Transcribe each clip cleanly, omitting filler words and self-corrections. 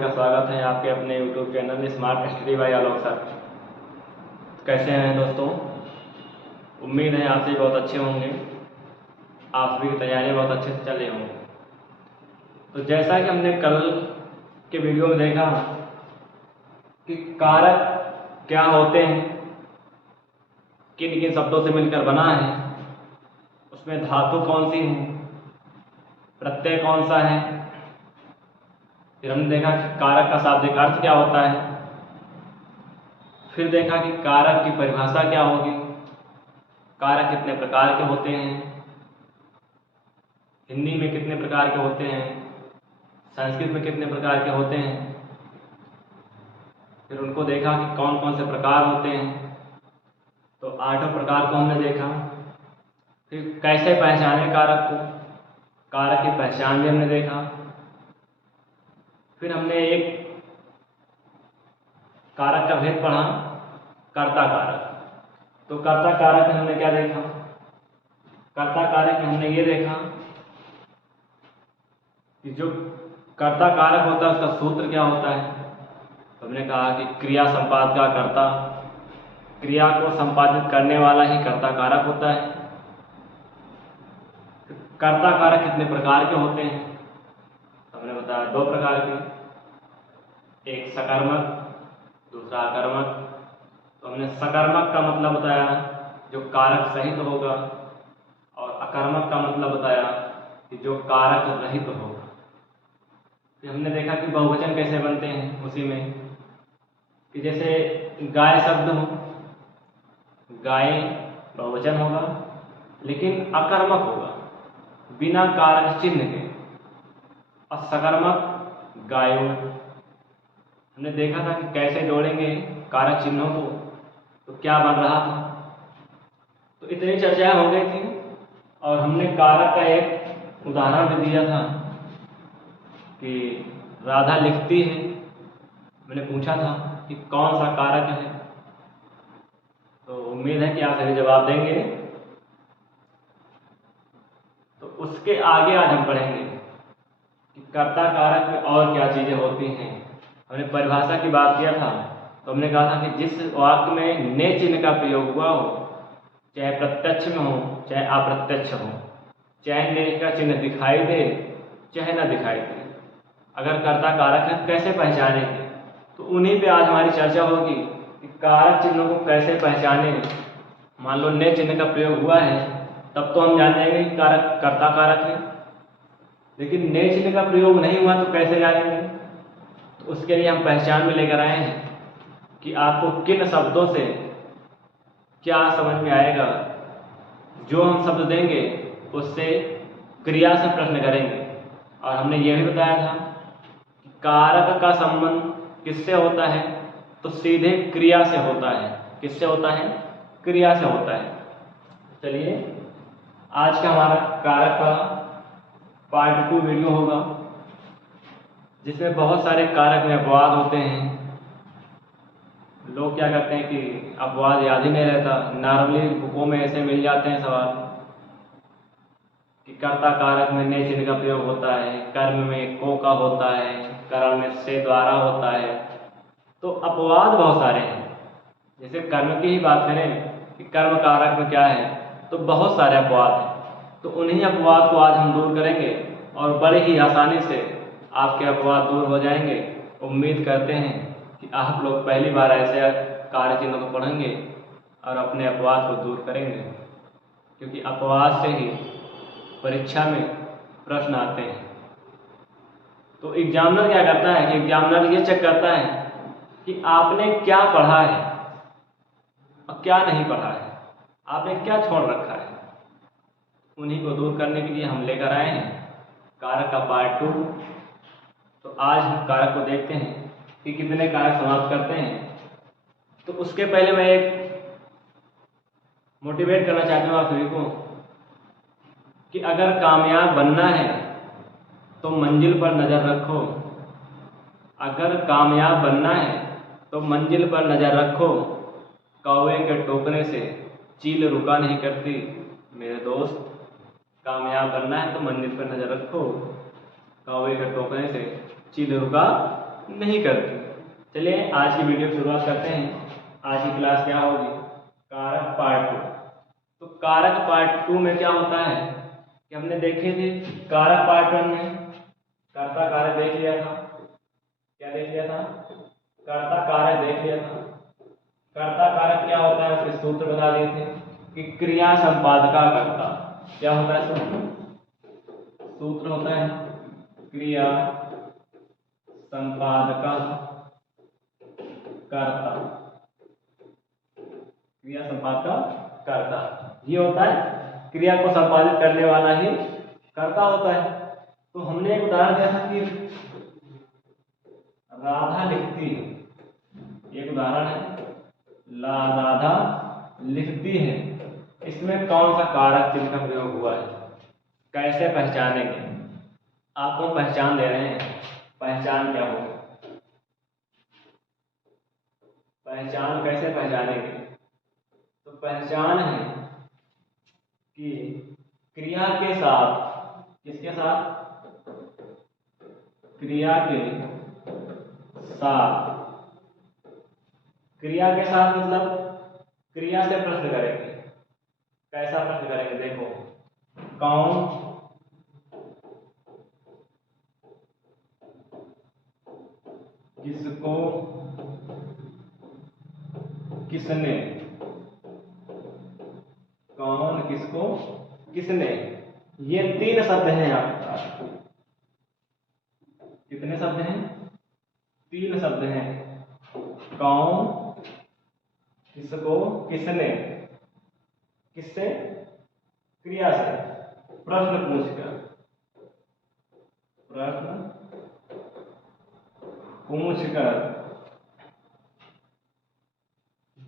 सभी का स्वागत है आपके अपने YouTube channel smart study bye आलोक सर। कैसे हैं दोस्तों? उम्मीद है आप सभी बहुत अच्छे होंगे। आप सभी की तैयारियां बहुत अच्छे से चल रही होंगी। तो जैसा कि हमने कल के वीडियो में देखा कि कारक क्या होते हैं, किन किन शब्दों से मिलकर बना है, उसमें धातु कौन सी है, प्रत्यय कौन सा है। फिर हमने देखा कि कारक का शाब्दिक अर्थ क्या होता है। फिर देखा कि कारक की परिभाषा क्या होगी, कारक कितने प्रकार के होते हैं, हिंदी में कितने प्रकार के होते हैं, संस्कृत में कितने प्रकार के होते हैं। फिर उनको देखा कि कौन कौन से प्रकार होते हैं। तो 8 प्रकार को हमने देखा। फिर कैसे पहचाने कारक को, कारक की पहचान भी हमने देखा। फिर हमने एक कारक का भेद पढ़ा, कर्ता कारक। तो कर्ता कारक में हमने क्या देखा? कर्ता कारक में हमने ये देखा कि जो कर्ता कारक होता है उसका सूत्र क्या होता है। तो हमने कहा कि क्रिया संपादक का कर्ता, क्रिया को संपादित करने वाला ही कर्ता कारक होता है। कर्ता कारक कितने प्रकार के होते हैं? हमने बताया 2 प्रकार के, एक सकर्मक, दूसरा अकर्मक। तो हमने सकर्मक का मतलब बताया जो कारक सहित होगा, और अकर्मक का मतलब बताया कि जो कारक रहित होगा। फिर हमने देखा कि बहुवचन कैसे बनते हैं उसी में, कि जैसे गाय शब्द हो, गाय बहुवचन होगा लेकिन अकर्मक होगा, बिना कारक चिन्ह के, और सकर्मक गायों। हमने देखा था कि कैसे जोड़ेंगे कारक चिन्हों को, तो क्या बन रहा था। तो इतनी चर्चाएं हो गई थी, और हमने कारक का एक उदाहरण भी दिया था कि राधा लिखती है। मैंने पूछा था कि कौन सा कारक है, तो उम्मीद है कि आप सभी जवाब देंगे। तो उसके आगे आज हम पढ़ेंगे कि कर्ता कारक में और क्या चीजें होती हैं। हमने परिभाषा की बात किया था, तो हमने कहा था कि जिस वाक्य में ने चिन्ह का प्रयोग हुआ हो, चाहे प्रत्यक्ष में हो चाहे अप्रत्यक्ष हो, चाहे ने का चिन्ह दिखाई दे चाहे ना दिखाई दे, अगर कर्ता कारक है तो कैसे पहचानेंगे। तो उन्हीं पे आज हमारी चर्चा होगी कि कारक चिन्हों को कैसे पहचाने। मान लो ने चिन्ह का प्रयोग हुआ है, तब तो हम जान जाएंगे कि कारक कर्ता कारक है, लेकिन ने चिन्ह का प्रयोग नहीं हुआ तो कैसे जानेंगे। तो उसके लिए हम पहचान में लेकर आए हैं कि आपको किन शब्दों से क्या समझ में आएगा। जो हम शब्द देंगे उससे क्रिया से प्रश्न करेंगे। और हमने यह भी बताया था कि कारक का संबंध किससे होता है, तो सीधे क्रिया से होता है। किससे होता है? क्रिया से होता है। चलिए आज का हमारा कारक का पार्ट 2 वीडियो होगा, जिसमें बहुत सारे कारक में अपवाद होते हैं। लोग क्या करते हैं कि अपवाद याद ही नहीं रहता। नॉर्मली बुकों में ऐसे मिल जाते हैं सवाल कि कर्ता कारक में ने चिन्ह का प्रयोग होता है, कर्म में को का होता है, करण में से द्वारा होता है। तो अपवाद बहुत सारे हैं। जैसे कर्म की ही बात करें कि कर्म कारक में क्या है, तो बहुत सारे अपवाद हैं। तो उन्हीं अपवाद को आज हम दूर करेंगे, और बड़े ही आसानी से आपके अपवाद दूर हो जाएंगे। उम्मीद करते हैं कि आप लोग पहली बार ऐसे कारक चिन्हों को पढ़ेंगे और अपने अपवाद को दूर करेंगे, क्योंकि अपवाद से ही परीक्षा में प्रश्न आते हैं। तो एग्जामिनर क्या करता है कि एग्जामिनर ये चेक करता है कि आपने क्या पढ़ा है और क्या नहीं पढ़ा है, आपने क्या छोड़ रखा है। उन्हीं को दूर करने के लिए हम लेकर आए हैं कारक का पार्ट 2। तो आज हम कारक को देखते हैं कि कितने कारक समाप्त करते हैं। तो उसके पहले मैं एक मोटिवेट करना चाहता हूँ आप सभी को कि अगर कामयाब बनना है तो मंजिल पर नजर रखो। अगर कामयाब बनना है तो मंजिल पर नजर रखो। कौवे के टोकने से चील रुका नहीं करती मेरे दोस्त। कामयाब बनना है तो मंजिल पर नजर रखो, कौवे के टोकने से चील रुका नहीं करती। चलिए आज की वीडियो की शुरुआत करते हैं। आज की क्लास क्या होगी? कारक पार्ट 2। तो कारक पार्ट 2 में क्या होता है कि हमने देखे थे कारक पार्ट 1 में कर्ता कारक देख लिया था। क्या देख लिया था? कर्ता कारक देख लिया था। कर्ता कारक क्या होता है उसके सूत्र बता दिए थे कि क्रिया संपादका कर्ता। क्या होता है सूत्र? सूत्र होता है क्रिया संपादका कर्ता। क्रिया संपादका कर्ता ये होता है, क्रिया को संपादित करने वाला ही कर्ता होता है। तो हमने एक उदाहरण दिया था कि राधा लिखती है। एक उदाहरण है राधा लिखती है। इसमें कौन सा कारक चिन्ह का प्रयोग हुआ है? कैसे पहचानेंगे? आपको पहचान दे रहे हैं। पहचान क्या होगी? पहचान कैसे पहचानेंगे? तो पहचान है कि क्रिया के साथ, किसके साथ? क्रिया के साथ। क्रिया के साथ मतलब क्रिया से प्रश्न करेंगे। कैसा प्रश्न करेंगे? देखो, कौन किसको किसने, कौन किसको किसने, ये 3 शब्द हैं आपके पास। कितने शब्द हैं? 3 शब्द हैं। कौन किसको किसने, किससे? क्रिया से प्रश्न पूछकर। प्रश्न पूछकर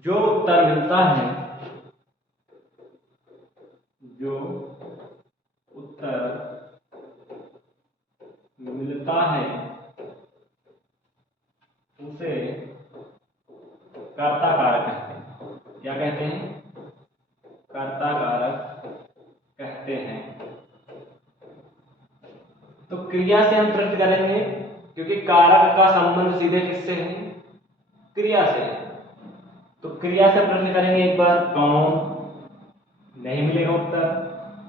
जो उत्तर मिलता है, जो उत्तर मिलता है उसे कर्ता कारक कहते हैं। क्या कहते हैं? कर्ता कारक कहते हैं। तो क्रिया से हम प्रश्न करेंगे क्योंकि कारक का संबंध सीधे किससे है? क्रिया से। तो क्रिया से प्रश्न करेंगे एक बार कौन, नहीं मिलेगा उत्तर,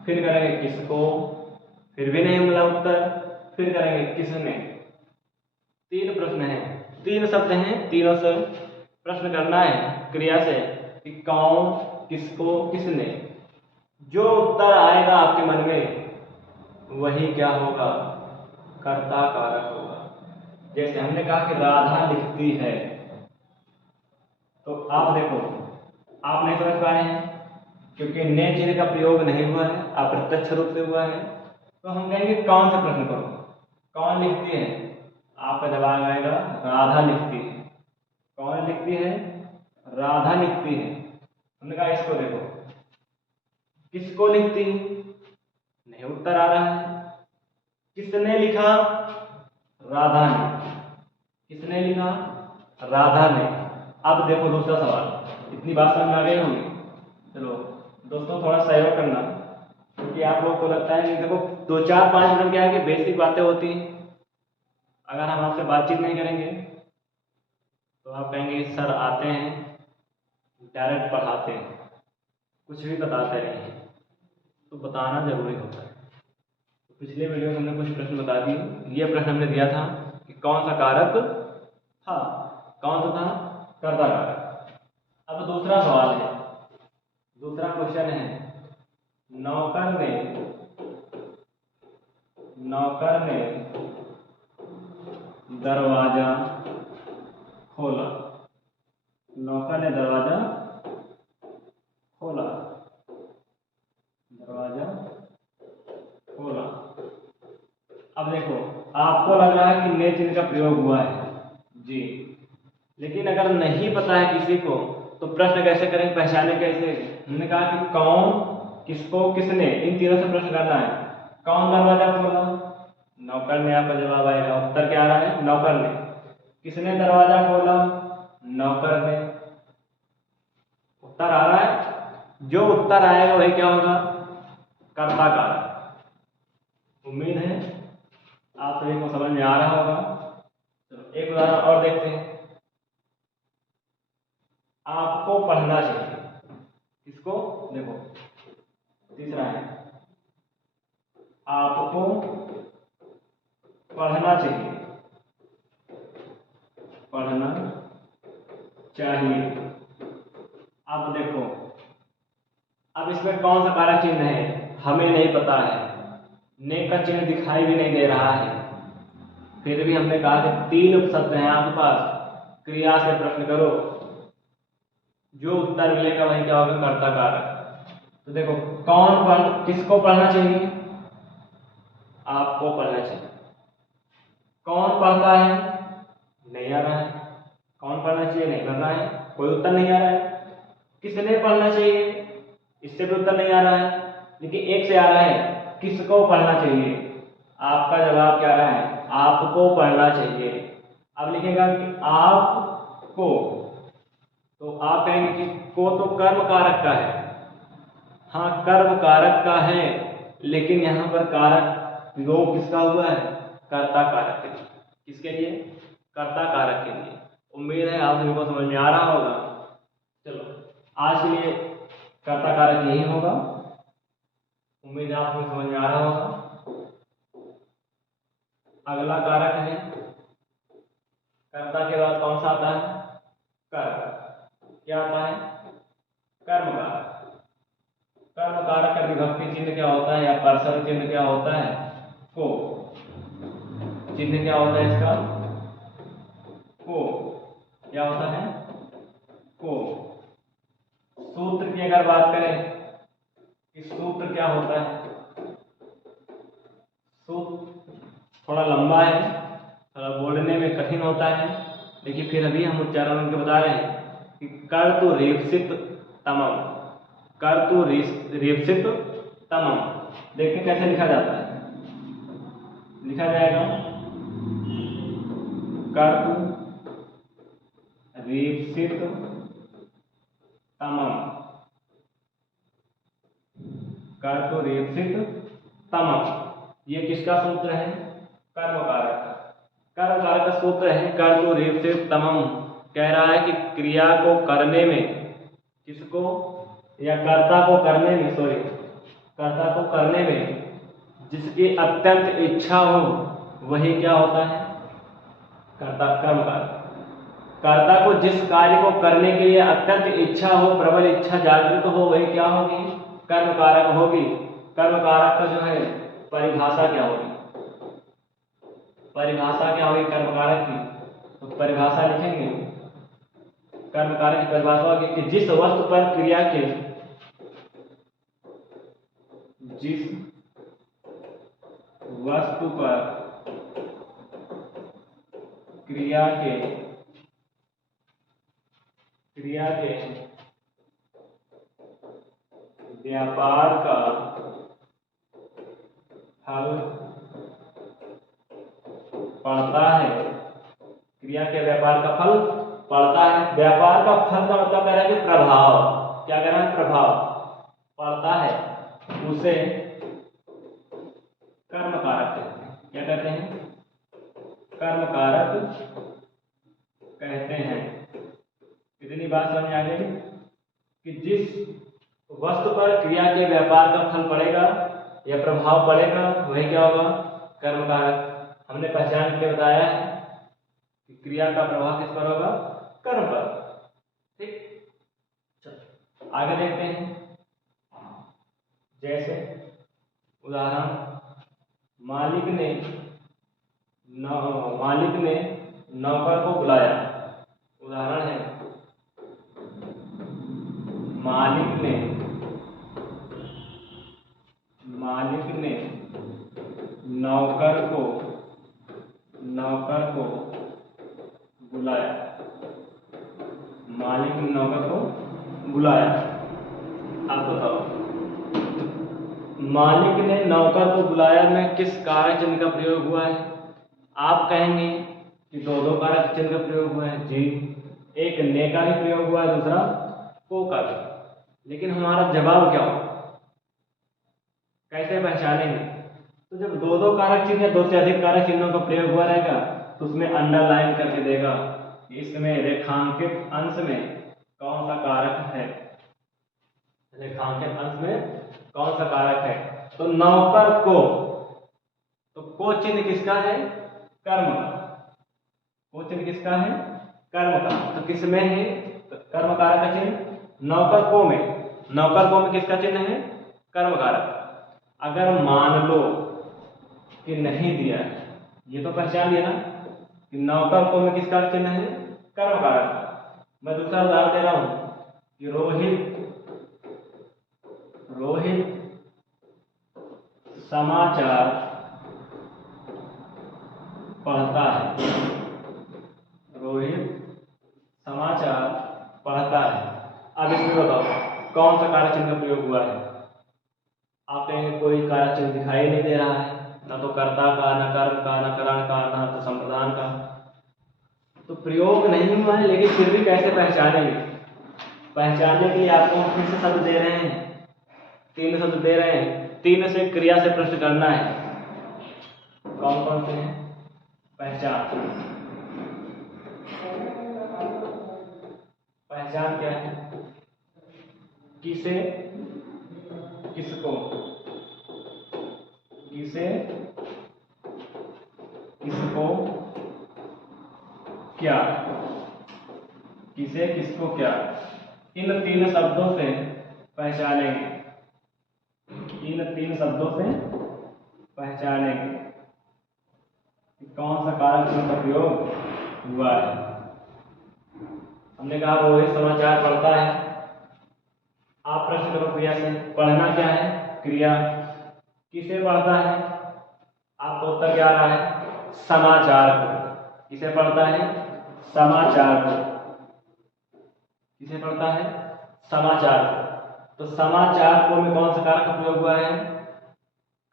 फिर करेंगे किसको, फिर भी नहीं मिला उत्तर, फिर करेंगे किसने। 3 प्रश्न हैं, 3 शब्द हैं, तीनों से प्रश्न करना है क्रिया से कि कौन किसको किसने। जो उत्तर आएगा आपके मन में वही क्या होगा? कर्ता कारक होगा। जैसे हमने कहा कि राधा लिखती है, तो आप देखो, आप नहीं समझ पाए हैं क्योंकि ने चिन्ह का प्रयोग नहीं हुआ है, अप्रत्यक्ष रूप से हुआ है। तो हम कहेंगे कौन से प्रश्न करो, कौन लिखती है? आपका जवाब आएगा राधा लिखती है। कौन लिखती है? राधा लिखती है। हमने कहा इसको देखो, किसको लिखती है? नहीं उत्तर आ रहा है। किसने लिखा? राधा ने। किसने लिखा? राधा ने। अब देखो दूसरा सवाल। इतनी बात समझ में आ गई होगी। चलो दोस्तों थोड़ा सहयोग करना, क्योंकि आप लोगों को लगता है कि देखो 2-4-5 मिनट क्या है कि बेसिक बातें होती हैं। अगर हम आपसे बातचीत नहीं करेंगे तो आप कहेंगे सर आते हैं डायरेक्ट पढ़ाते हैं, कुछ भी बताते नहीं हैं। तो बताना जरूरी होता है। तो पिछले वीडियो में हमने कुछ प्रश्न बता दिए। ये प्रश्न हमने दिया था कि कौन सा कारक था? कौन सा था? कर्ता कारक। अब दूसरा सवाल है, दूसरा क्वेश्चन है, नौकर ने दरवाजा खोला। नौकर ने दरवाजा खोला। दरवाजा खोला। अब देखो, आपको लग रहा है कि ने चिन्ह का प्रयोग हुआ है जी, लेकिन अगर नहीं पता है किसी को तो प्रश्न कैसे करें, पहचाने कैसे? हमने कहा कि कौन किसको किसने, इन तीनों से प्रश्न करना है। कौन दरवाजा खोला? नौकर ने। आपका जवाब आएगा, उत्तर क्या आ रहा है? नौकर ने। किसने दरवाजा खोला? नौकर ने। उत्तर आ रहा है। जो उत्तर आएगा वही क्या होगा? कर्ता कारक। उम्मीद है आप सभी को समझ में आ रहा होगा। चलो एक उदाहरण तीसरा है आपको पढ़ना चाहिए, पढ़ना चाहिए। अब देखो, अब इसमें कौन सा कारक चिन्ह है हमें नहीं पता है, ने का चिन्ह दिखाई भी नहीं दे रहा है, फिर भी हमने कहा कि 3 उपशब्द हैं आपके पास, क्रिया से प्रश्न करो, जो उत्तर मिलेगा वही क्या होगा, कर्ता कारक। तो देखो किसको पढ़ना चाहिए, आपको पढ़ना चाहिए। कौन पढ़ता है, नहीं आ रहा है। कौन पढ़ना चाहिए, नहीं पढ़ रहा है, कोई उत्तर नहीं आ रहा है। किसने पढ़ना चाहिए, इससे भी उत्तर नहीं आ रहा है। लेकिन एक से आ रहा है, किसको पढ़ना चाहिए, आपका जवाब क्या रहा है, आपको पढ़ना चाहिए। अब लिखेगा कि आपको, तो आप कहेंगे कि को तो कर्म कारक का है, हाँ कर्म कारक का है, लेकिन यहाँ पर कारक लोग किसका हुआ है, कर्ता कारक के लिए। किसके लिए, कर्ता कारक के लिए। उम्मीद है आप सभी को समझ में आ रहा होगा। चलो आज के लिए कर्ता कारक यही होगा, उम्मीद है आप सभी समझ में आ रहा होगा। अगला कारक है, कर्ता के बाद कौन सा आता है, कर्म। क्या आता है, कर्म कारक। कर्म कारक का विभक्ति चिन्ह क्या होता है, या परसर चिन्ह क्या होता है, को। चिन्ह क्या होता है इसका, को। क्या होता है, को। सूत्र की अगर बात करें कि सूत्र क्या होता है, सूत्र थोड़ा लंबा है, थोड़ा बोलने में कठिन होता है, लेकिन फिर अभी हम उच्चारण उनके बता रहे हैं कि कर्तु रेप्सित तमम, कर्तु रेप्सित तमम। देखते कैसे लिखा जाता है, लिखा जाएगा कर्तु रेप्सित तमम, कर्तु रेप्सित तमम। ये किसका सूत्र है, कर्म कारक का। कर्म कारक का सूत्र है कर्तु रेप्सित तमम। कह रहा है कि क्रिया को करने में, किसको, या कर्ता को करने में, सॉरी कर्ता को करने में जिसकी अत्यंत इच्छा हो वही क्या होता है, कर्ता, कर्म कारक। कर्ता को जिस कार्य को करने के लिए अत्यंत इच्छा हो, प्रबल इच्छा जागृत हो, वही क्या होगी, कर्म कारक होगी। कर्म कारक का जो है परिभाषा क्या होगी, परिभाषा क्या होगी कर्म कारक की, तो परिभाषा लिखेंगे। कर्म कारक की परिभाषा होगी कि जिस वस्तु पर क्रिया के, जिस वस्तु पर क्रिया के व्यापार का फल पड़ता है, क्रिया के व्यापार का फल पड़ता है। व्यापार का फल का मतलब कह रहा है कि प्रभाव, क्या कह रहा है, प्रभाव पड़ता है, उसे कर्म कारक कहते हैं। क्या कहते हैं, कर्म कारक कहते हैं। इतनी बात समझ में आ गई कि जिस वस्तु पर क्रिया के व्यापार का फल पड़ेगा या प्रभाव पड़ेगा वही क्या होगा, कर्म कारक। हमने पहचान के बताया है कि क्रिया का प्रभाव किस पर होगा, कर्म पर। ठीक, चलो आगे देखते हैं। जैसे उदाहरण, मालिक ने नौकर को बुलाया। उदाहरण है, मालिक ने नौकर को बुलाया। मालिक ने नौकर को बुलाया। आप बताओ, मालिक ने नौकर को बुलाया में किस कारक चिन्ह का प्रयोग हुआ है? आप कहेंगे कि दो कारक चिन्ह का प्रयोग हुआ है। जी, एक ने का भी प्रयोग हुआ है, दूसरा को का भी। लेकिन हमारा जवाब क्या होगा, कैसे पहचानेंगे? तो जब दो कारक चिन्ह या दो से अधिक कारक चिन्हों का प्रयोग हुआ रहेगा तो उसमें अंडरलाइन करके देगा, इसमें रेखांकित अंश में कौन सा कारक है। रेखांकित अंश में कौन सा कारक है? तो नौकर को, तो को चिन्ह किसका है? कर्म का। को चिन्ह किसका है? कर्म का। तो किसमें है कर्म कारक का चिन्ह? नौकर को में। नौकर को में किसका चिन्ह है? कर्म कारक। अगर मान लो कि नहीं दिया, ये तो पहचान लिया ना कि नौकर को में किसका चिन्ह है? कर्म कारक। मैं दूसरा उदाहरण दे रहा हूं कि रोहित समाचार पढ़ता है। रोहित समाचार पढ़ता है। अब इसमें बताओ कौन सा कारक चिन्ह का प्रयोग हुआ है? आप कहेंगे कोई कारक चिन्ह दिखाई नहीं दे रहा है, न तो कर्ता का, न कर्म का, न करण का, न तो संप्रदान का। तो प्रयोग नहीं हुआ है, लेकिन फिर भी कैसे पहचानेंगे? पहचानने के लिए आपको हम फिर से शब्द दे रहे हैं, 3 शब्द दे रहे हैं। 3 से क्रिया से प्रश्न करना है। कौन कौन से हैं? पहचान। पहचान क्या है? किसे, किसको, किसे, किसको, क्या। किसे, किसको, क्या, इन 3 शब्दों से पहचानेंगे। इन 3 शब्दों से पहचानेंगे कि कौन सा कारक चिन्ह का प्रयोग हुआ है। हमने कहा रोहित समाचार पढ़ता है। आप प्रश्न करो क्रिया से, पढ़ना क्या है? क्रिया। किसे पढ़ता है? आपको उत्तर क्या आ रहा है? समाचार को। किसे पढ़ता है? समाचार को। किसे पढ़ता है? समाचार को। तो समाचार को में कौन सा कारक का प्रयोग हुआ है?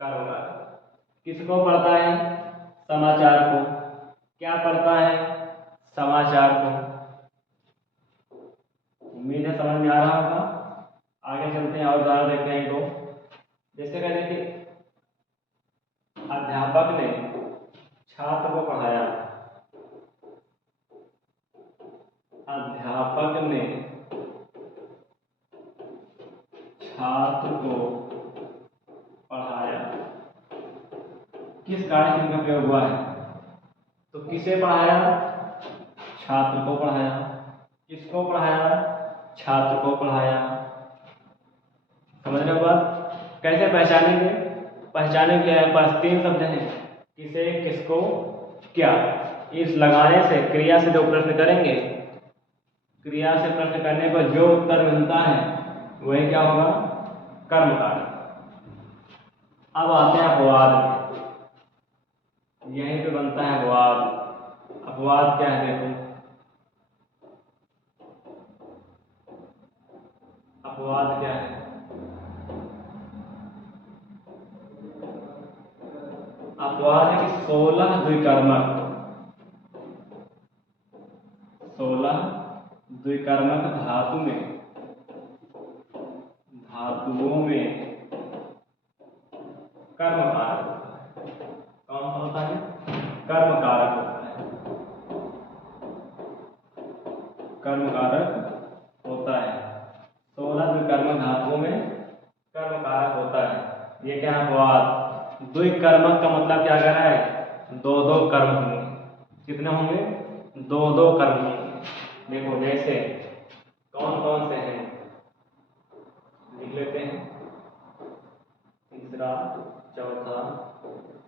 कर्म कारक। किसको पढ़ता है? समाचार को। क्या पढ़ता है? समाचार को। उम्मीद है समझ में आ रहा होगा। आगे चलते हैं और उदाहरण देखते हैं इनको। जैसे कहते हैं कि अध्यापक ने छात्र को पढ़ाया। अध्यापक ने छात्र को पढ़ाया। किस कारक चिन्ह का प्रयोग हुआ है? तो किसे पढ़ाया? छात्र को पढ़ाया। किसको पढ़ाया? छात्र को पढ़ाया। समझ रहे हो बात? कैसे पहचानेंगे? पहचाने के पास 3 शब्द हैं, किसे, किसको, क्या। इस लगाने से क्रिया से जो प्रश्न करेंगे, क्रिया से प्रश्न करने पर जो उत्तर मिलता है वही क्या होगा? कर्म कारक। अब आते हैं अपवाद में। यहीं पे बनता है अपवाद। अपवाद क्या है? देखो, अपवाद क्या है? अपवाद है कि 16 द्विकर्मक, 16 द्विकर्मक धातुओं में कर्म कारक होता है। कौन सा होता है? कर्म कारक होता है। कर्म कारक होता है। 16 द्विकर्मक धातुओं में कर्म कारक होता है। ये क्या है? अपवाद। द्विकर्मक का मतलब क्या कह रहा है? 2-2 कर्म होंगे। कितने होंगे? 2-2 कर्म होंगे। देखो जैसे कौन कौन से हैं, लिख लेते हैं। तीसरा, चौथा,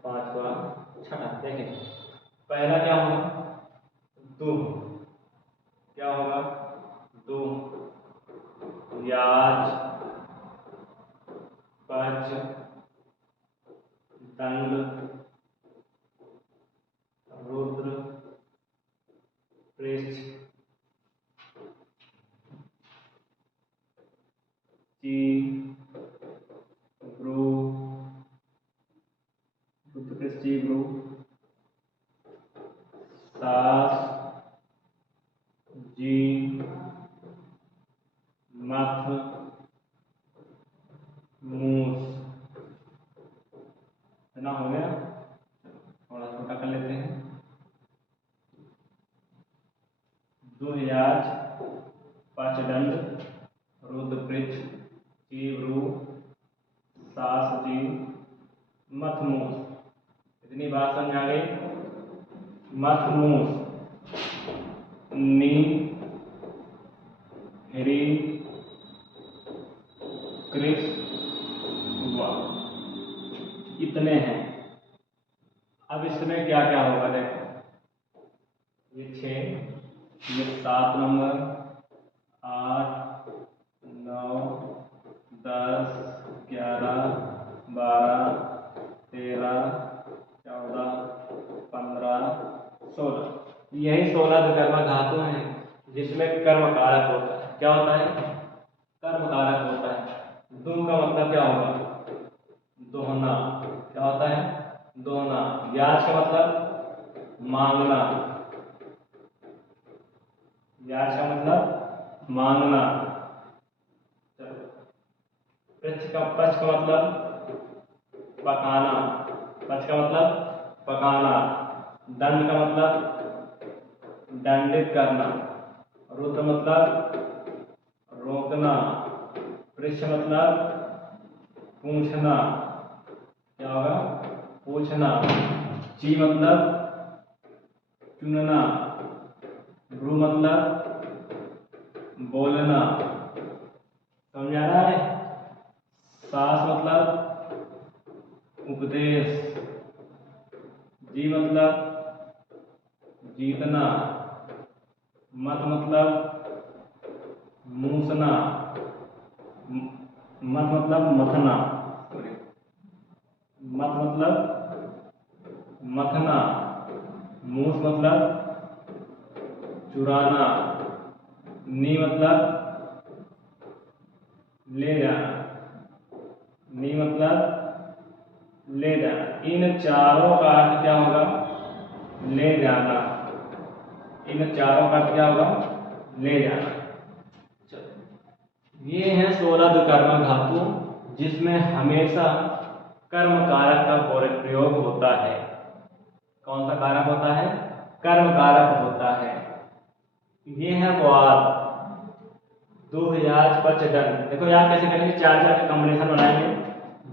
5वां, छठा। देखें पहला क्या होगा? दो। क्या होगा? दो। याज, पच, दंड, रुद्र, पृष्ठ, ची, ब्रू, रुद्र पृष्ठ, ची, ब्रू, सास, जी, मथ, मूस। इतना हो गया। थोड़ा छोटा कर लेते हैं। दुर्याज, पाचदंड, रुद्रपृच्छ, चीव्रू, सास जी मथ मूस। इतनी बात समझ आ गई। मथ मूस नी हरी कृष वा, इतने हैं। अब इसमें क्या क्या होगा देखो, ये 6, ये 7 नंबर, 8 9 10 11 12 13 14 15 16, यही 16 विकर्मक धातु हैं जिसमें कर्म कारक होता है। क्या होता है? कर्म कारक होता है। दो का मतलब क्या होगा? दोहना। क्या होता है? दोहना। याच का मतलब मांगना। याच का मतलब मांगना। पच का मतलब पकाना। पच का मतलब पकाना। दंड का मतलब दंडित करना। रुद्र मतलब रोकना। पृच्छ मतलब पूछना। क्या होगा? पूछना। ची मतलब चुनना। भ्रू मतलब बोलना। समझ आ रहा है? सास मतलब उपदेश। जी मतलब जीतना। मत मतलब मूसना। मत मतलब मथना। मत मतलब मथना। मूस मतलब चुराना। नी मतलब ले जाना। नी मतलब ले जाना। इन चारों का अर्थ क्या होगा? ले जाना। इन चारों का अर्थ क्या होगा? ले जाना। ये हैं 16 विकर्मक धातु जिसमें हमेशा कर्म कारक का प्रयोग होता है। कौन सा कारक होता है? कर्म कारक होता है। ये है वाद। दो याज पच दंड। देखो याद कैसे करेंगे? 4 के कॉम्बिनेशन बनाएंगे।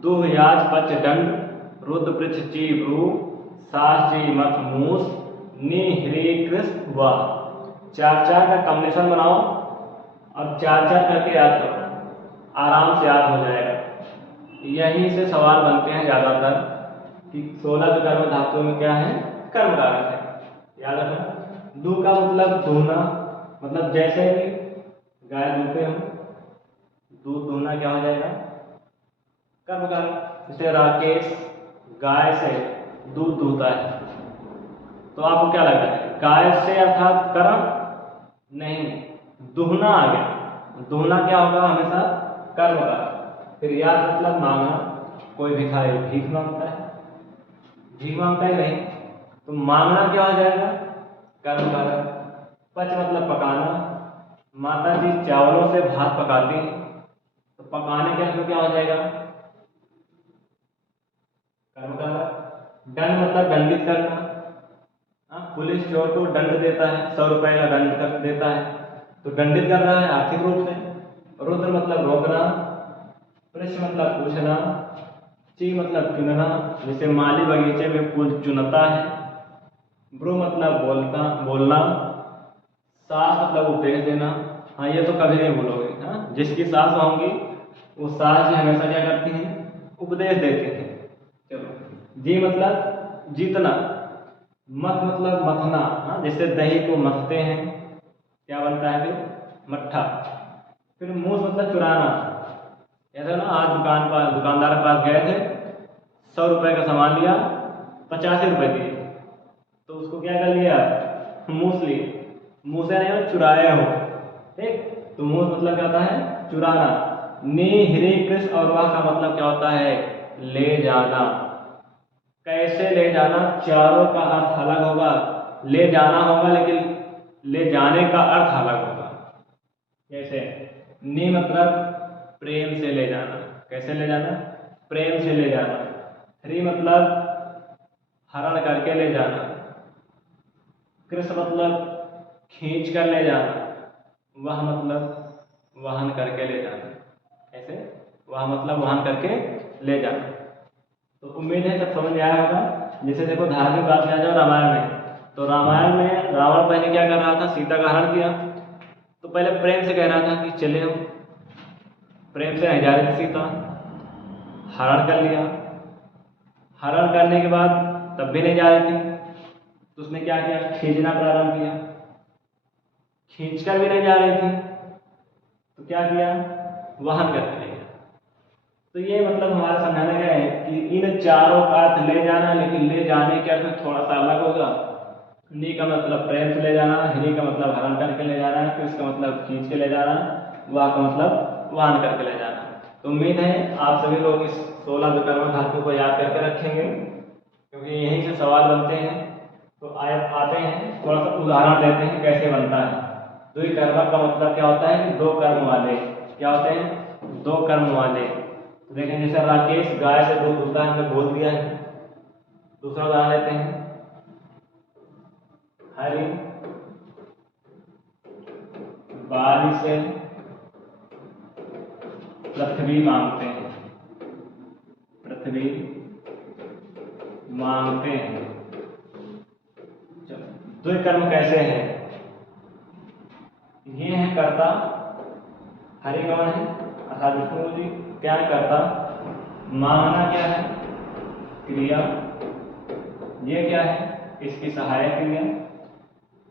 दो याज पच दंड, रुद्र पृच्छ ची भ्रू, सास जी मथ मूस, नी ह्री कृष वा। 4 का कॉम्बिनेशन बनाओ और 4 करके याद करो, आराम से याद हो जाएगा। यहीं से सवाल बनते हैं ज्यादातर कि 16 विकर्मक धातुओं में क्या है? कर्म कारक है। याद रखना। दू का मतलब दूहना, मतलब जैसे कि गाय दूहते हम, दूध दूहना क्या हो जाएगा? कर्म कारक। जैसे राकेश गाय से दूध दूहता है, तो आपको क्या लग रहा है? गाय से अर्थात कर्म नहीं, दूहना आ गया। दूहना क्या होगा? हमेशा कर्म का। फिर याद मतलब मांगना। कोई भिखारी भीख मांगता है, भीख मांगता है नहीं, तो मांगना क्या हो जाएगा? कर्म कारक। पच मतलब पकाना। माता जी चावलों से भात पकाती हैं, तो पकाने के अंदर क्या हो जाएगा? कर्म कारक। दंड मतलब दंडित करना। पुलिस चोर को दंड देता है, 100 रुपए का दंड कर देता है, तो दंडित कर रहा है आर्थिक रूप से। रुद्र मतलब रोकना। पृच्छ मतलब पूछना। ची मतलब चुनना, जैसे माली बगीचे में फूल चुनता है। ब्रू मतलब बोलना। सास मतलब उपदेश देना। हाँ, ये तो कभी नहीं भूलोगे। हाँ, जिसकी सास होंगी वो सास जी हमेशा क्या करती हैं? उपदेश देती हैं। चलो। जी मतलब जीतना। मथ मतलब मथना। हाँ, जैसे दही को मथते हैं, क्या बनता है? फिर मट्ठा। फिर मूस मतलब चुराना। ऐसा ना, आज दुकानदार के पास गए थे, 100 रुपए का सामान लिया, 85 रुपए दिए, तो उसको क्या कर लिया? मूस लिए। मूसे नहीं हो, चुराए हो। ठीक, तो मूस मतलब क्या होता है? चुराना। नी ह्री कृष और वाह का मतलब क्या होता है? ले जाना। कैसे ले जाना? चारों का अर्थ अलग होगा। ले जाना होगा लेकिन ले जाने का अर्थ अलग होगा। कैसे? नी मतलब प्रेम से ले जाना। कैसे ले जाना? प्रेम से ले जाना। ह्री मतलब हरण करके ले जाना। कृष मतलब खींच कर ले जाना। वह मतलब वहन करके ले जाना। ऐसे वह मतलब वहन करके ले जाना। तो उम्मीद है सब समझ में आया होगा। जैसे देखो धार्मिक बात में आ जाओ रामायण में, तो रामायण में रावण पहले क्या कर रहा था, सीता का हरण किया। तो पहले प्रेम से कह रहा था कि चले हम, प्रेम से नहीं जा रही थी सीता, हरण कर लिया। हरण करने के बाद तब भी नहीं जा रही थी, तो उसने क्या किया, खींचना प्रारंभ किया। खींचकर भी नहीं जा रही थी, तो क्या किया, वाहन करके ले गया। तो ये मतलब हमारा समझाने का है कि इन चारों का अर्थ ले जाना, लेकिन ले जाने के अर्थ में थोड़ा सा अलग होगा। नी का मतलब प्रेम से ले जाना, हिनी का मतलब हरण करके ले जाना, फिर इसका मतलब खींच के ले जाना, वाह का मतलब वाहन करके ले जाना। तो उम्मीद है आप सभी लोग इस 16 विकर्मक धातु को याद करके रखेंगे, क्योंकि यहीं से सवाल बनते हैं। तो आते हैं, थोड़ा सा उदाहरण देते हैं कैसे बनता है। द्विकर्मक का मतलब क्या होता है, दो कर्म वाले। क्या होते हैं, दो कर्म वाले। तो देखें, जैसे राकेश गाय से दूध दूहता है, हमने बोल दिया है। दूसरा उदाहरण लेते हैं, हरि बारी से पृथ्वी मांगते हैं, पृथ्वी मांगते हैं। द्विकर्म कैसे है, ये है कर्ता, हरि कौन है, अर्थात विष्णु जी। क्या है कर्ता, मांगना क्या है, क्रिया, ये क्या है, इसकी सहायक क्रिया।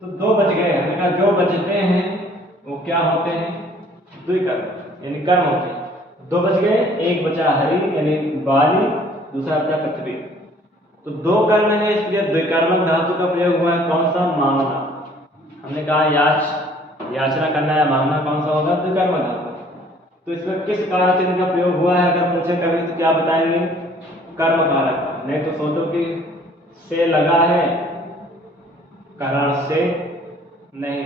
तो दो बच गए, हमने कहा जो बचते हैं वो क्या होते हैं, द्विकर्म यानी कर्म होते हैं। दो बच गए, एक बचा हरि यानी बाली, दूसरा बचा पृथ्वी। तो दो कर्म है, इसलिए द्विकर्मक धातु का प्रयोग हुआ है, कौन सा, मांगना। हमने कहा याचना करना या मांगना कौन सा होगा, द्विकर्मक धातु। तो इसमें किस कारक चिन्ह का प्रयोग हुआ है, अगर पूछे कभी तो क्या बताएंगे, कर्म कारक। नहीं तो सोचो कि से लगा है, कारण से नहीं,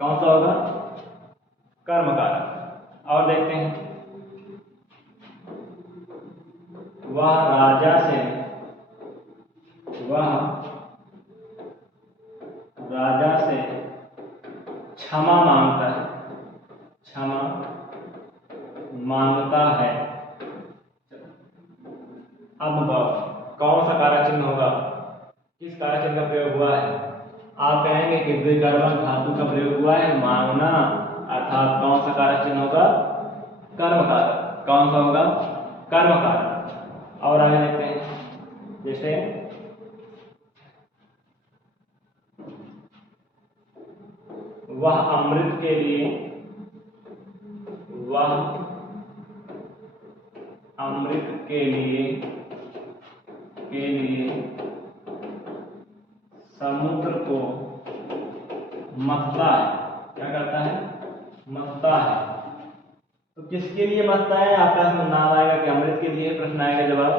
कौन सा होगा, कर्म कारक। और देखते हैं, वह राजा से, वह राजा से क्षमा मांगता है, क्षमा मांगता है। अब बताओ कौन सा कारक चिन्ह होगा, किस कारक चिन्ह का प्रयोग हुआ है। आप कहेंगे कि द्विकर्मक धातु का प्रयोग हुआ है, मांगना, अर्थात कौन सा कारक चिन्ह होगा, कर्म कारक। कौन सा होगा, कर्म कारक। और आगे देखते हैं, जैसे वह अमृत के लिए, वह अमृत के लिए समुद्र को मथता है। क्या करता है, मथता है। तो किसके लिए मथता है, आपका इसमें नाम आएगा कि अमृत के लिए, प्रश्न आएगा जवाब।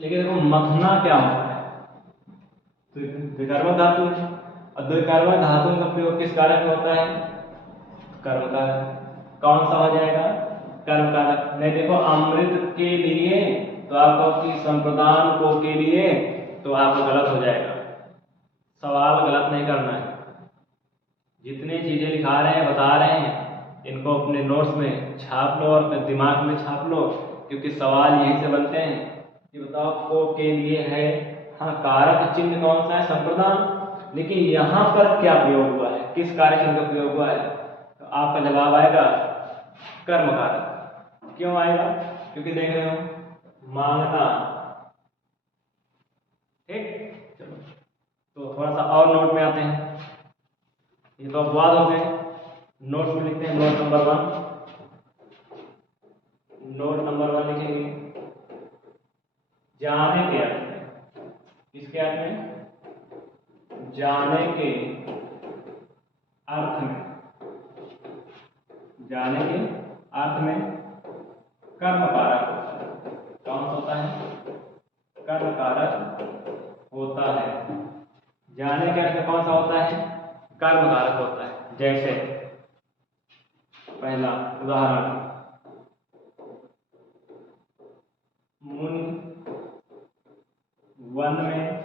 लेकिन देखो मथना क्या होता है, तो द्विकर्मक धातु है, और द्विकर्मक धातु का प्रयोग किस कारक में होता है, कर्म कारक। कौन सा हो जाएगा, कर्म कारक। नहीं देखो अमृत के लिए, तो आपको कि संप्रदान को के लिए, तो आपको गलत हो जाएगा। सवाल गलत नहीं करना है। जितनी चीजें लिखा रहे हैं, बता रहे हैं, इनको अपने नोट्स में छाप लो और अपने दिमाग में छाप लो, क्योंकि सवाल यहीं से बनते हैं कि बताओ को के लिए है, हाँ कारक चिन्ह कौन सा है, संप्रदान, लेकिन यहाँ पर क्या प्रयोग हुआ है, किस कारक चिन्ह का प्रयोग हुआ है, तो आपका जवाब आएगा कर्म कारक। क्यों आएगा, क्योंकि देख रहे हो मांगना। ठीक, चलो तो थोड़ा सा और नोट में आते हैं। ये तो अपवाद हो गए, नोट्स में लिखते हैं। नोट नंबर 1, नोट नंबर 1 लिखेंगे, जाने के अर्थ में। किसके अर्थ में, जाने के अर्थ में, जाने के अर्थ में कर्म कारक होता है। कौन सा होता है, कर्म कारक होता है। जाने के अर्थ में कौन सा होता है, कर्म कारक होता है। जैसे पहला उदाहरण, मुनि वन में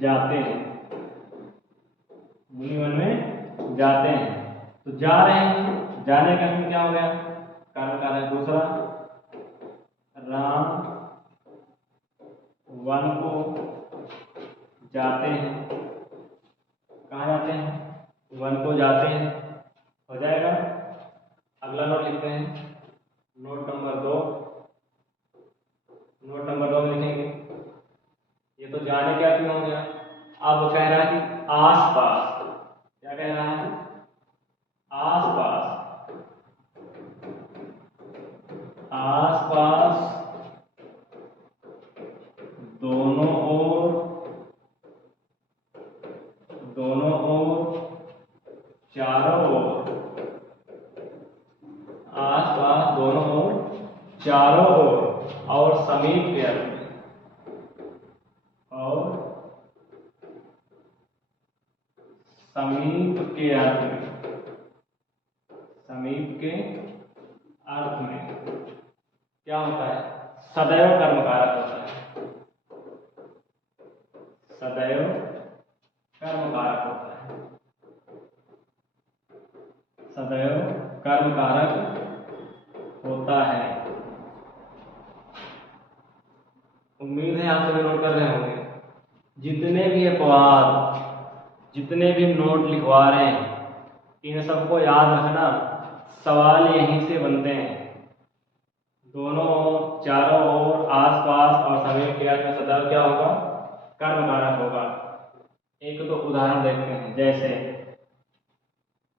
जाते हैं, मुनि वन में जाते हैं, तो जा रहे हैं, जाने का अर्थ क्या हो गया, कर्म कारक। दूसरा राम वन को जाते हैं। कहाँ जाते हैं? वन को जाते हैं। हो जाएगा। अगला नोट लिखते हैं, नोट नंबर 2। नोट नंबर 2 में लिखेंगे, ये तो जाने क्या क्यों हो गया। अब वो कह रहा है कि आसपास, क्या कह रहा है? आसपास, आसपास दोनों ओर, दोनों ओर, चारों ओर, आसपास दोनों ओर, चारों ओर और समीप के अर्थ में, और समीप के अर्थ में, समीप के अर्थ में क्या होता है? सदैव कर्मकारक होता है। सदैव कर्मकारक होता है। सदैव कर्मकारक होता है। उम्मीद है आप सभी नोट कर रहे होंगे। जितने भी अपवाद, जितने भी नोट लिखवा रहे हैं, इन सबको याद रखना, सवाल यहीं से बनते हैं। दोनों ओर, चारों ओर, आसपास और समीप के अर्थ में सदैव क्या होगा? कर्मकारक होगा। एक तो उदाहरण देखते हैं, जैसे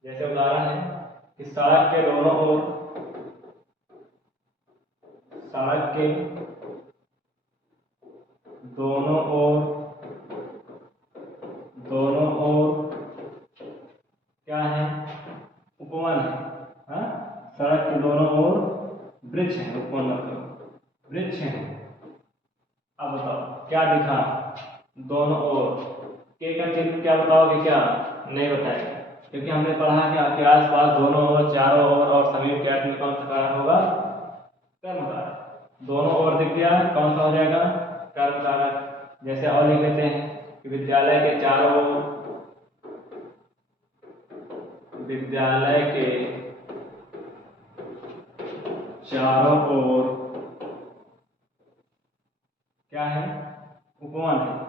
जैसे उदाहरण है कि सड़क के दोनों ओर, सड़क के दोनों ओर, दोनों ओर क्या है? उपवन है। हाँ? सड़क के दोनों ओर वृक्ष है, उपवन मतलब वृक्ष है। अब बताओ क्या दिखा? दोनों ओर। के का चिन्ह क्या बताओगे? क्या नहीं बताएगा, क्योंकि हमने पढ़ा कि आसपास दोनों ओर, चारों ओर और समीप के अर्थ में कौन सा कारक होगा? कर्मकारक। दोनों ओर दिख गया, कौन सा हो जाएगा? कर्मकारक। जैसे और लिख देते हैं कि विद्यालय के चारों ओर, विद्यालय के चारों ओर क्या है? उपवन है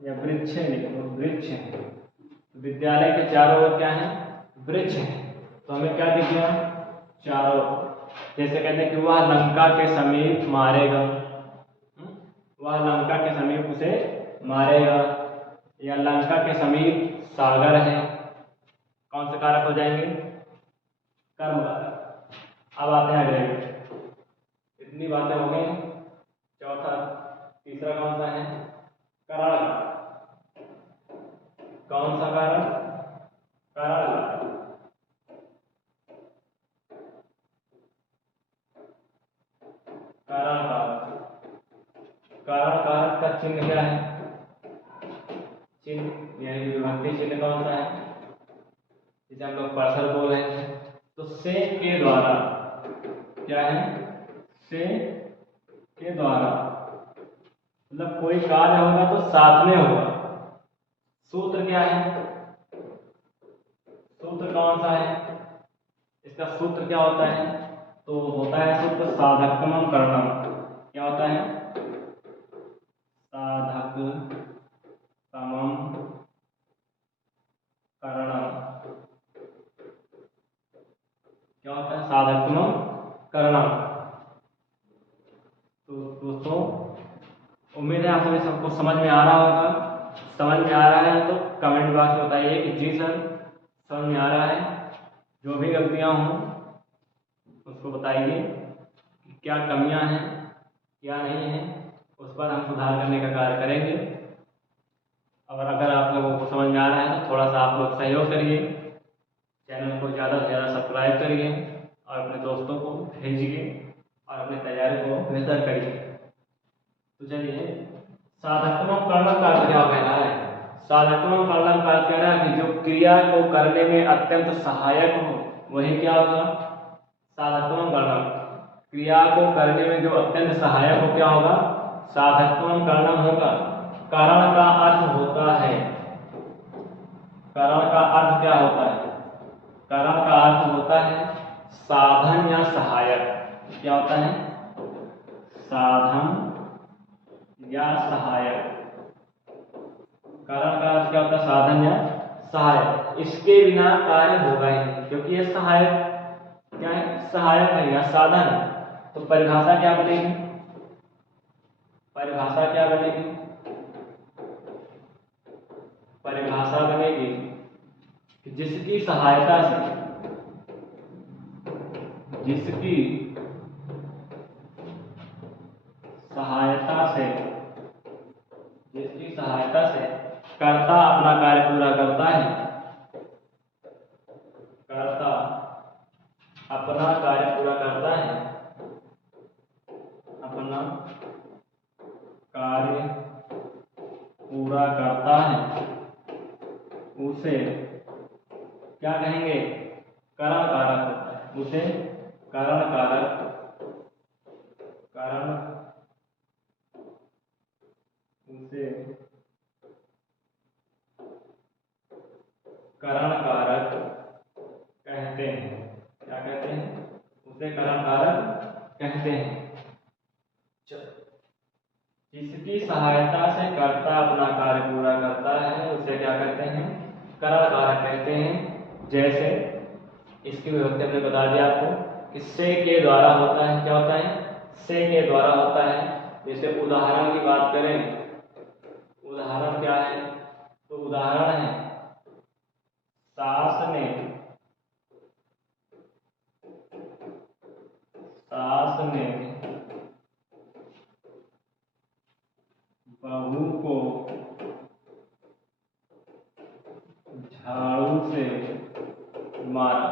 या वृक्ष है, वृक्ष है। विद्यालय के चारों ओर क्या है? वृक्ष है। तो हमें क्या दिख गया? चारों। जैसे कहते हैं कि वह लंका के समीप मारेगा, वह लंका के समीप उसे मारेगा, या लंका के समीप सागर है। कौन से कारक हो जाएंगे? कर्मकारक। अब आते हैं अगले। इतनी बातें हो गई। चौथा, तीसरा कौन सा है? कारण कारक। कौन सा कारक? कारण कारक। कारण कारक। कारण कारक का चिन्ह क्या है? चिन्ह यानी कि विभक्ति चिन्ह कौन सा है? जिसे हम लोग परसर बोल रहे हैं। तो से के द्वारा क्या है? से के द्वारा मतलब कोई कार्य होगा तो साथ में होगा। सूत्र क्या है? सूत्र कौन सा है? इसका सूत्र क्या होता है? तो होता है सूत्र साधकतमम करणम। क्या होता है? साधकतमम करणम। क्या होता है? साधकतमम करणम। तो दोस्तों उम्मीद है आप सभी सबको समझ में आ रहा होगा। समझ में आ रहा है तो कमेंट बॉक्स में बताइए कि जी सर समझ में आ रहा है। जो भी गलतियां हों उसको बताइए कि क्या कमियां हैं, क्या नहीं है, उस पर हम सुधार करने का कार्य करेंगे। और अगर आप लोगों को समझ में आ रहा है तो थोड़ा सा आप लोग सहयोग करिए, चैनल को ज़्यादा से ज़्यादा सब्सक्राइब करिए और अपने दोस्तों को भेजिए और अपनी तैयारी को बेहतर करिए। तो चलिए, साधकतमम करणम का क्या कह रहा है? साधकतमम करणम का कह रहा है कि जो क्रिया को करने में अत्यंत सहायक हो वही क्या होगा? साधकतमम करणम। क्रिया को करने में जो अत्यंत सहायक हो क्या होगा? साधकतमम करणम होगा। कारण का अर्थ होता है, कारण का अर्थ क्या होता है? कारण का अर्थ होता है साधन या सहायक। क्या होता है? साधन या सहायक। कारण का अर्थ क्या होता है? साधन या सहायक। इसके बिना कार्य होगा ही नहीं, क्योंकि ये सहायक क्या है? सहायक है या साधन। तो परिभाषा क्या बनेगी? परिभाषा क्या बनेगी? परिभाषा बनेगी कि जिसकी सहायता से कर्ता अपना कार्य पूरा करता है। कर्ता अपना कार्य पूरा करता है। अपना कार्य पूरा करता है, उसे क्या कहेंगे? कारण कारक होता है। उसे कारण कारक उसे कारण कारक कहते हैं। क्या कहते हैं? उसे कारण कारक कहते हैं। जिसकी सहायता से कर्ता अपना कार्य पूरा करता है, उसे क्या कहते हैं? कारण कारक कहते हैं। जैसे इसकी विभक्ति हमने बता दिया आपको कि से के द्वारा होता है। क्या होता है? से के द्वारा होता है। जैसे उदाहरण की बात करें, उदाहरण क्या है? तो उदाहरण है सास ने बहू को झाड़ू से मारा।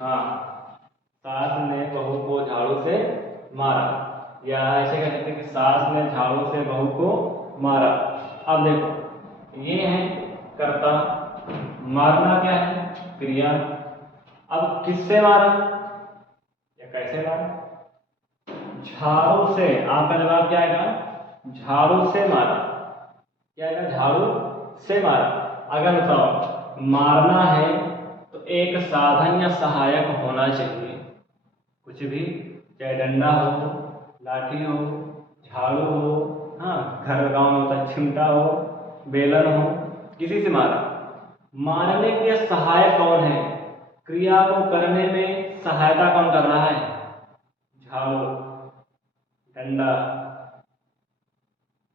हाँ, सास ने बहू को झाड़ू से मारा, या ऐसे कह सकते हैं कि सास ने झाड़ू से बहू को मारा। अब देखो, ये है कर्ता, मारना क्या है? क्रिया। अब किससे मारा या कैसे मारा? झाड़ू से। आपका जवाब क्या आएगा? झाड़ू से मारा। क्या आएगा? झाड़ू से मारा। अगर बताओ मारना है तो एक साधन या सहायक होना चाहिए, कुछ भी, चाहे डंडा हो, लाठी हो, झाड़ू हो, हाँ, घर गांव में होता है चिमटा हो, बेलन हो, किसी से मारा। मारने के सहायक कौन है? क्रिया को करने में सहायता कौन कर रहा है? झाड़ू, डंडा,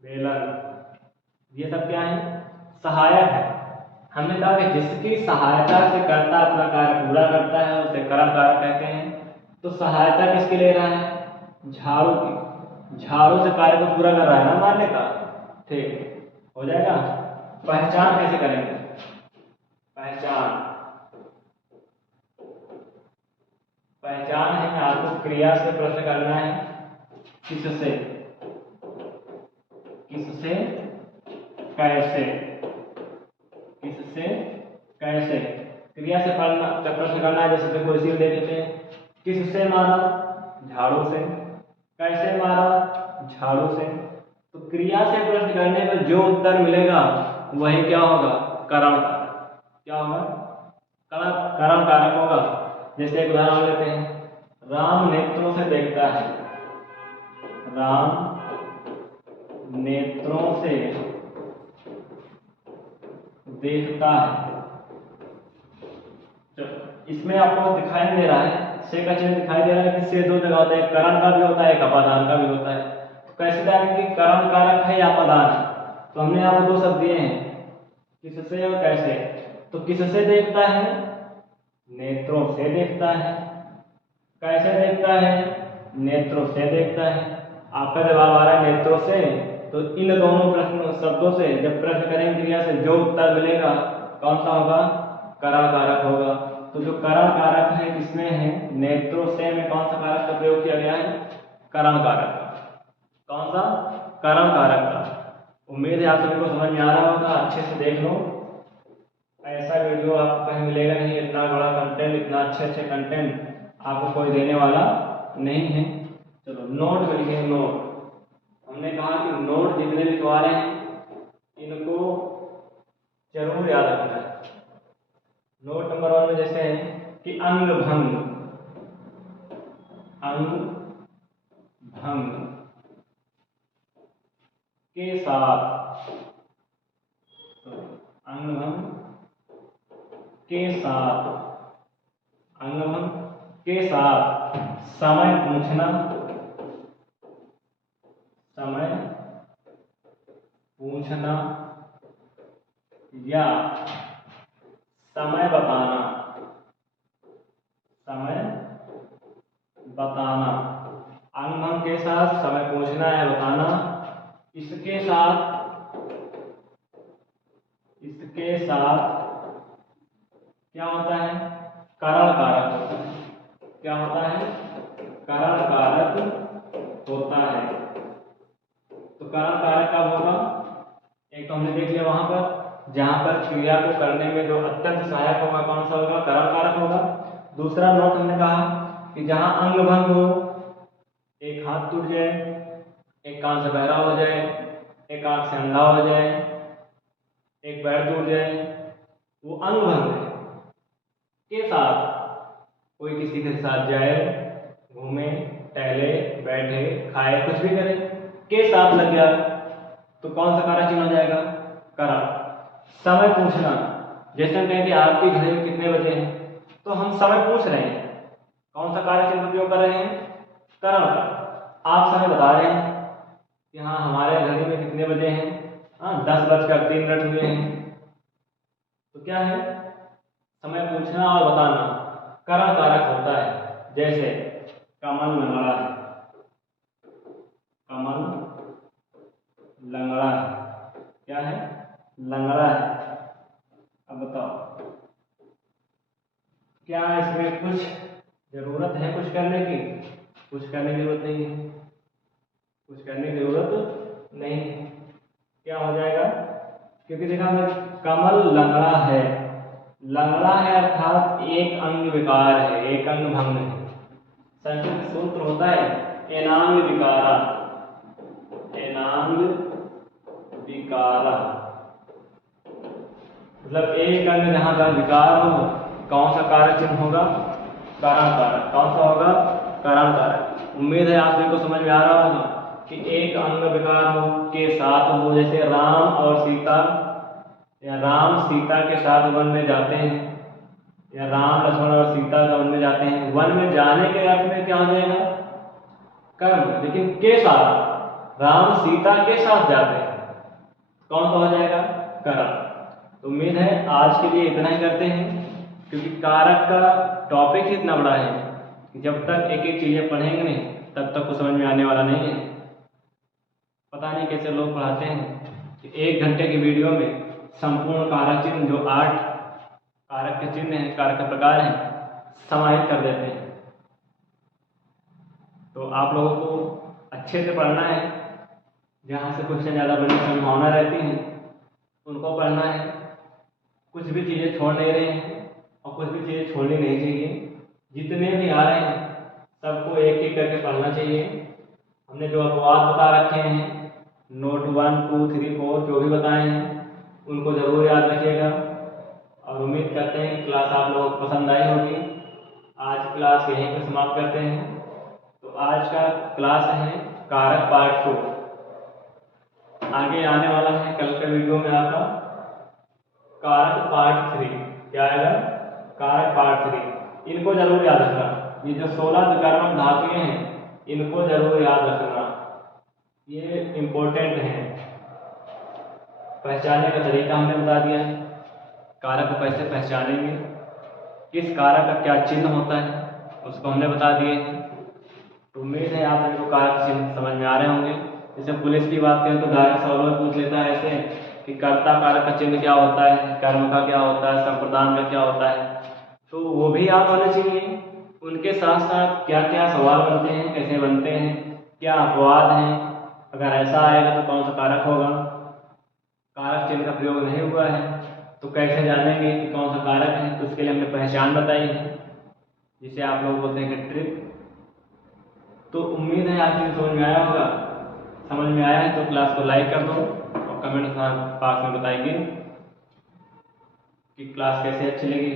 बेलन, ये सब क्या है? सहायक है। हमने कहा कि जिसकी सहायता से कर्ता अपना कार्य पूरा करता है उसे कारण कारक कहते हैं। तो सहायता किसकी ले रहा है? झाड़ू की। झाड़ू से कार्य को पूरा कर रहा है ना मारने का। ठीक हो जाएगा। पहचान कैसे करेंगे? पहचान है आपको क्रिया से प्रश्न करना है। किससे, कैसे, किससे कैसे। क्रिया से प्रश्न करना है। जैसे कोई सी दे देते हैं, किससे मारा? झाड़ू से। कैसे मारा? झाड़ू से। तो क्रिया से प्रश्न करने पर जो उत्तर मिलेगा वही क्या होगा? कारण कारक। क्या होगा? कारण कारक होगा। जैसे एक उदाहरण लेते हैं, राम नेत्रों से देखता है। राम नेत्रों से देखता है। इसमें आपको दिखाई नहीं दे रहा है, से का चिन्ह दिखाई दे रहा है कि से दो जगह होता है, करण का भी होता है, एक अपादान का भी होता है। तो कैसे जानेंगे कि करण कारक है या अपादान है? तो हमने आपको दो शब्द दिए हैं, किससे और कैसे। तो किससे देखता है? नेत्रों से देखता है। कैसे देखता है? नेत्रों से देखता है। आपका जवाब आ रहा है नेत्रों से, तो इन दोनों प्रश्न शब्दों से जब प्रश्न करेंगे क्रिया से जो उत्तर मिलेगा कौन सा होगा? कारण कारक होगा। तो जो कारण कारक है किसमें है? नेत्रों से में कौन सा कारक का प्रयोग किया गया है? कारण कारक का। कौन सा? कारण कारक का। उम्मीद है आप सभी को समझ में आ रहा होगा। अच्छे से देख लो, ऐसा वीडियो आपको कहीं मिलेगा नहीं। इतना बड़ा कंटेंट, इतना अच्छे कंटेंट आपको कोई देने वाला नहीं है। चलो नोट में लिखेंगे। नोट, हमने कहा कि नोट जितने लिखवा रहे हैं इनको जरूर याद रखना है। नोट नंबर 1 में जैसे है कि अंग भंग, अंग भंग के साथ, अंग भंग के साथ, अंग भंग के साथ समय पूछना, समय पूछना या समय बताना, समय बताना, अंग भंग के साथ समय पूछना या बताना, इसके साथ क्या होता है, कारण कारक होता है, क्या होता है, कारण कारक होता है। तो कारण कारक कब होगा, एक तो हमने देख लिया वहां पर, जहां पर क्रिया को करने में जो अत्यंत सहायक होगा कौन सा होगा, कारण कारक होगा। दूसरा नोट हमने कहा कि जहां अंग भंग हो, एक हाथ टूट जाए, एक कान से बहरा हो जाए, एक आंख से अंधा हो जाए, एक पैर टूट जाए, वो अंग भंग है। के साथ कोई किसी के साथ जाए, घूमे, टहले, बैठे, खाए, कुछ भी करे, के साथ लग गया तो कौन सा कारक चिन्ह हो जाएगा, करण। समय पूछना, जैसे हम कहें कि आपकी घड़ी में कितने बजे हैं, तो हम समय पूछ रहे हैं, कौन सा कारक चिन्ह उपयोग कर रहे हैं, करण का। आप समय बता रहे हैं कि हाँ हमारे घड़ी में कितने बजे हैं, हाँ 10:03 हुए हैं, तो क्या है, समय पूछना और बताना कारण कारक होता है। जैसे कमल लंगड़ा है, कमल लंगड़ा है, क्या है, लंगड़ा है। अब बताओ क्या इसमें कुछ जरूरत है कुछ करने की, कुछ करने की जरूरत नहीं है, कुछ करने की जरूरत नहीं है, क्या हो जाएगा, क्योंकि देखा हमने कमल लंगड़ा है, लंगड़ा है अर्थात एक अंग विकार है, एक अंग भंग है। संस्कृत सूत्र होता है एनांग विकारा, एनांग विकारा, मतलब एक अंग जहां का विकार हो, कौन सा कारक चिन्ह होगा, कारण कारक। कौन सा होगा, कारण कारक। उम्मीद है आप सभी को समझ में आ रहा होगा कि एक अंग विकार हो, के साथ हो, जैसे राम और सीता, या राम सीता के साथ वन में जाते हैं, या राम लक्ष्मण और सीता वन में जाते हैं। वन में जाने के अर्थ में क्या हो जाएगा, कर्म, लेकिन के साथ, राम सीता के साथ जाते हैं, कौन सा हो जाएगा, कारण। तो उम्मीद है आज के लिए इतना ही करते हैं, क्योंकि कारक का टॉपिक ही इतना बड़ा है कि जब तक एक एक चीजें पढ़ेंगे नहीं तब तक कुछ समझ में आने वाला नहीं है। पता नहीं कैसे लोग पढ़ाते हैं कि 1 घंटे की वीडियो में संपूर्ण कारक चिन्ह, जो 8 कारक के चिन्ह हैं, कारक के प्रकार हैं, समाहित कर देते हैं। तो आप लोगों को अच्छे से पढ़ना है, जहाँ से क्वेश्चन ज़्यादा बनने की संभावना रहती है उनको पढ़ना है, कुछ भी चीज़ें छोड़ नहीं रहे हैं और कुछ भी चीज़ें छोड़नी नहीं चाहिए। जितने भी आ रहे हैं सबको एक एक करके पढ़ना चाहिए। हमने जो अपवाद बता रखे हैं, नोट 1, 2, 3, 4 जो भी बताए हैं उनको ज़रूर याद रखिएगा, और उम्मीद करते हैं कि क्लास आप लोगों को पसंद आई होगी। आज क्लास यहीं पर समाप्त करते हैं। तो आज का क्लास है कारक पार्ट 2, आगे आने वाला है कल के वीडियो में आपका कारक पार्ट 3। क्या आएगा, कारक पार्ट 3। इनको जरूर याद रखना, ये जो 16 द्विकर्मक धातुएं हैं इनको जरूर याद रखना, ये इम्पोर्टेंट हैं। पहचानने का तरीका हमने बता दिया है, कारक को कैसे पहचानेंगे, किस कारक का क्या चिन्ह होता है उसको हमने बता दिए हैं। तो उम्मीद है आप सभी को कारक चिन्ह समझ में आ रहे होंगे। जैसे पुलिस की बात करें तो डायरेक्ट सवाल पूछ लेता है ऐसे कि कर्ता कारक का चिन्ह क्या होता है, कर्म का क्या होता है, संप्रदान का क्या होता है, तो वो भी याद होने चाहिए। उनके साथ साथ क्या क्या सवाल बनते हैं, कैसे बनते हैं, क्या अपवाद हैं, अगर ऐसा आएगा तो कौन सा कारक होगा, कारक चिन्ह का प्रयोग नहीं हुआ है तो कैसे जानेंगे कि कौन सा कारक है, तो उसके लिए हमने पहचान बताई है जिसे आप लोग बोलते हैं ट्रिक। तो उम्मीद है आज भी समझ में आया होगा। समझ में आया है तो क्लास को लाइक कर दो और कमेंट बॉक्स में बताइए कि क्लास कैसे अच्छी लगी।